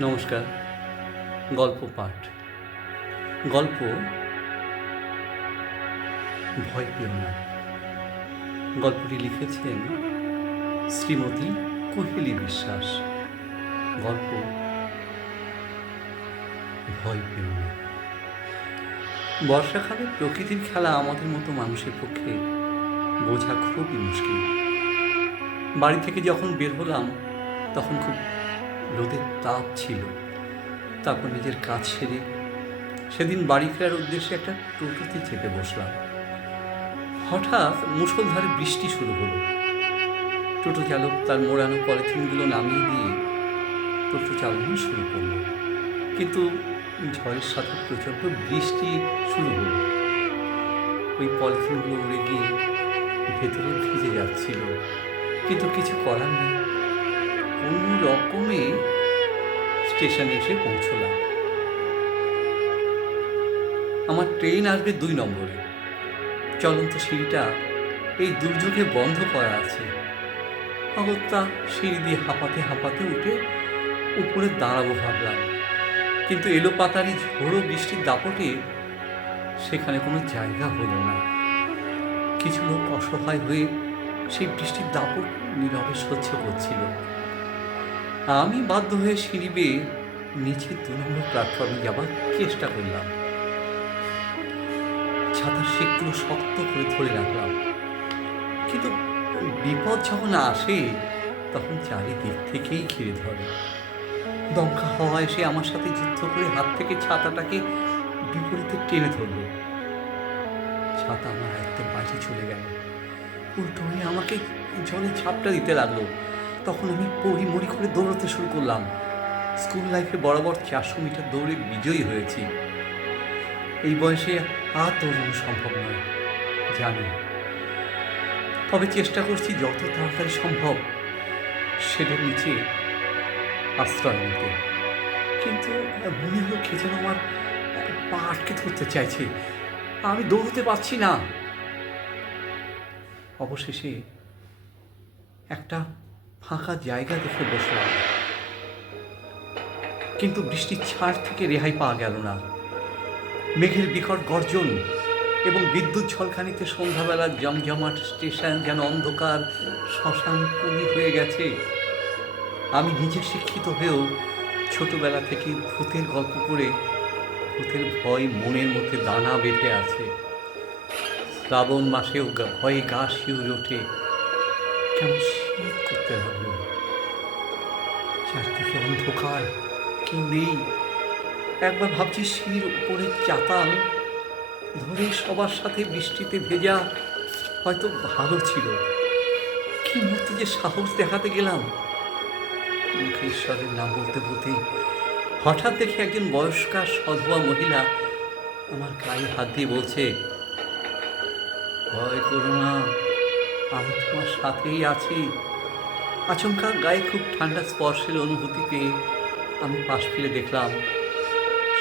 নমস্কার, গল্প পাঠ। গল্প ভয় পেও না। গল্পটি লিখেছেন শ্রীমতী কোহেলি বিশ্বাস। গল্প ভয় পেও না। বর্ষাকালে প্রকৃতির খেলা আমাদের মতো মানুষের পক্ষে বোঝা খুবই মুশকিল। বাড়ি থেকে যখন বের হলাম, তখন খুব রোদের তাপ ছিল। তারপর নিজের কাজ সেরে সেদিন বাড়ি ফেরার উদ্দেশ্যে একটা টোটোতে চেপে বসলাম। হঠাৎ মুষলধারে বৃষ্টি শুরু হলো। টোটো চালক তার মোড়ানো পলিথিনগুলো নামিয়ে দিয়ে টোটো চালানো শুরু করল। কিন্তু ঝড়ের সাথে প্রচণ্ড বৃষ্টি শুরু হলো। ওই পলিথিনগুলো উড়ে গিয়ে ভেতরে ভিজে যাচ্ছিল। কিন্তু কিছু করার নেই। রকমে স্টেশনে এসে পৌঁছলাম। আমার ট্রেন আসবে দুই নম্বরে। চলন্ত সিঁড়িটা এই দুর্যোগে বন্ধ করা আছে। অগত্যা সিঁড়ি দিয়ে হাঁপাতে হাঁপাতে উঠে উপরে দাঁড়াবো ভাবলাম। কিন্তু এলো পাতারি ঝোড়ো বৃষ্টির দাপটে সেখানে কোনো জায়গা হলো না। কিছু লোক অসহায় হয়ে সেই বৃষ্টির দাপট নীরবে সহ্য করছিল। আমি বাধ্য হয়ে সিঁড়ি বেয়ে নিচে দু নম্বর প্ল্যাটফর্মে যাবার চেষ্টা করলাম। ছাতার শেকগুলো শক্ত করে ধরে রাখলাম। কিন্তু বিপদ যখন আসে, তখন চারিদিক থেকেই ঘিরে ধরে। দমকা হাওয়া এসে আমার সাথে যুদ্ধ করে হাত থেকে ছাতাটাকে বিপরীতে টেনে ধরলো। ছাতা আমার হাতের বাইরে চলে গেল। উল্টো হয়ে আমাকে জলে ঝাপটা দিতে লাগল। তখন আমি পড়ি মরি করে দৌড়তে শুরু করলাম। স্কুল লাইফে বরাবর চারশো মিটার দৌড়ে বিজয়ী হয়েছি। এই বয়সে আর দৌড়ানো সম্ভব নয়, জানি। তবে চেষ্টা করছি যত তাড়াতাড়ি সম্ভব সেটার নিচে আশ্রয় নিতে। কিন্তু মনে হলো যেন আমার পা আটকে ধরতে চাইছে। আমি দৌড়তে পারছি না। অবশেষে একটা ফাঁকা জায়গা দেখে বসলাম। কিন্তু বৃষ্টির ছাড় থেকে রেহাই পাওয়া গেল না। মেঘের বিকট গর্জন এবং বিদ্যুৎ ঝলখানিতে সন্ধ্যাবেলার জমজমাট স্টেশন যেন অন্ধকার, শ্মশান হয়ে গেছে। আমি নিজে শিক্ষিত হয়েও ছোটবেলা থেকে ভূতের গল্প করে ভূতের ভয় মনের মধ্যে দানা বেঁধে আছে। শ্রাবণ মাসেও ভয়ে গা শিউরে ওঠে। কেমন করতে চারদিকে অন্ধকার, কেউ নেই। একবার ভাবছি সিঁড়ির উপরে চাতাল, ধরে সবার সাথে বৃষ্টিতে ভেজা, হয়তো ভালো ছিল। কি মূর্তি যে সাহস দেখাতে গেলাম। মুখে ঈশ্বরের নাম বলতে বলতে হঠাৎ দেখে একজন বয়স্কা সধবা মহিলা আমার গায়ে হাত দিয়ে বলছে, ভয় করো না, আমি তোমার সাথেই আছি। আচমকা গায়ে খুব ঠান্ডা স্পর্শের অনুভূতি পেয়ে আমি পাশ ফিরে দেখলাম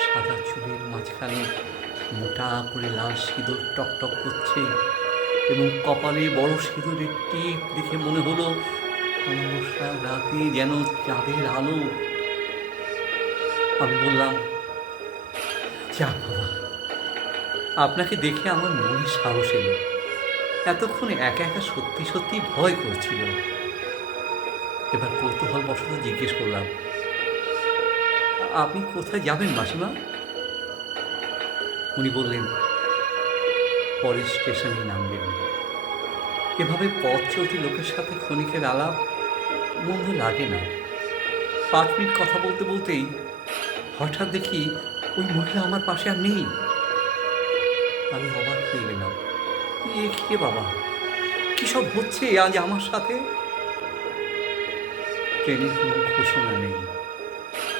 সাদা চুলের মাঝখানে মোটা করে লাল সিঁদুর টকটক করছে এবং কপালে বড় সিঁদুরের টিপ দেখে মনে হলো রাতে যেন চাঁদের আলো। আমি বললাম যা বাবা, আপনাকে দেখে আমার মনে সাহস এলো। এতক্ষণ একা একা সত্যি সত্যি ভয় করছিল। এবার কৌতূহল বশত জিজ্ঞেস করলাম, আপনি কোথায় যাবেন মাসিমা? উনি বললেন, পরের স্টেশনে নামবেন। এভাবে পথ চলতি লোকের সাথে ক্ষণিকের আলাপ মন্দ লাগে না। পাঁচ মিনিট কথা বলতে বলতেই হঠাৎ দেখি ওই মহিলা আমার পাশে আর নেই। আমি অবাক হয়ে গেলাম, এ কে বাবা? কি সব হচ্ছে আজ আমার সাথে? ট্রেনের কোনো ঘোষণা নেই।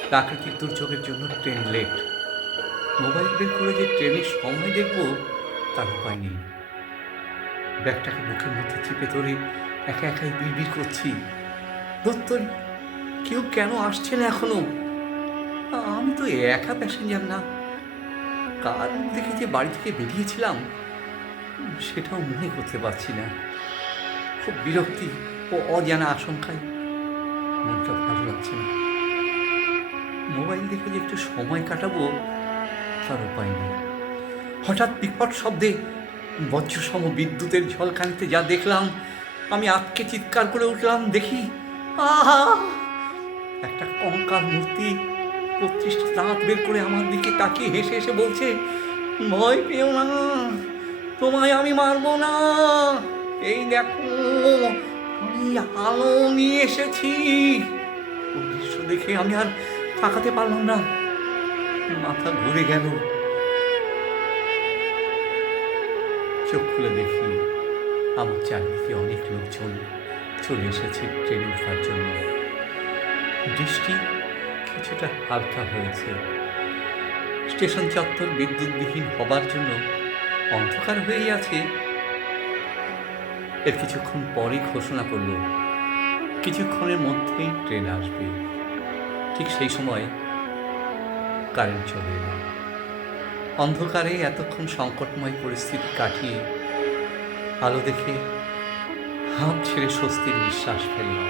প্রাকৃতিক দুর্যোগের জন্য ট্রেন লেট। মোবাইল বের করে যে ট্রেনের সময় দেখব, তার উপায় নেই। ব্যাগটাকে বুকের মধ্যে চিপে ধরে একা একাই বিড়বিড় করছি। দত্তর কেউ কেন আসছে না এখনও? আমি তো একা প্যাসেঞ্জার না। কার দেখে যে বাড়ি থেকে বেরিয়েছিলাম, সেটাও মনে করতে পারছি না। খুব বিরক্তি ও অজানা আশঙ্কায় মনটা ভালো লাগছে না? মোবাইল দেখে যে একটু সময় কাটাবো, তার উপায় নেই। হঠাৎ বিকট শব্দে বজ্রসম বিদ্যুতের ঝলকানিতে যা দেখলাম, আমি আতকে চিৎকার করে উঠলাম, দেখি, আহা! একটা কঙ্কাল মূর্তি বত্রিশটা দাঁত বের করে আমার দিকে তাকিয়ে হেসে হেসে বলছে, ভয় পেও না, তোমায় আমি মারবো না। এই দেখো আমি আলো নিয়ে এসেছি। দৃশ্য দেখে আমি আর তাকাতে পারলাম না। মাথা ঘুরে গেল। চোখ খুলে দেখি আমার চারিদিকে অনেক লোকজন চলে এসেছে ট্রেনে ওঠার জন্য। বৃষ্টি কিছুটা হালকা হয়েছে। স্টেশন চত্বর বিদ্যুৎবিহীন হবার জন্য অন্ধকার হয়েই আছে। এর কিছুক্ষণ পরই ঘোষণা করল, কিছুক্ষণের মধ্যেই ট্রেন আসবে। ঠিক সেই সময় কারেন্ট চলে এলো। অন্ধকারে এতক্ষণ সংকটময় পরিস্থিতি কাটিয়ে আলো দেখে হাঁপ ছেড়ে স্বস্তির নিঃশ্বাস ফেললাম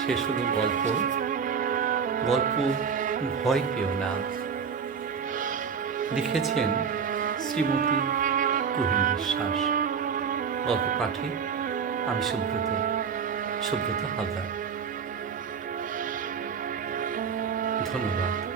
সে শুধু গল্প গল্প ভয় পেও না। লিখেছেন শ্রীমতী কুহিন বিশ্বাস। গল্প পাঠে আমি সুব্রত সুব্রত হালদার। ধন্যবাদ।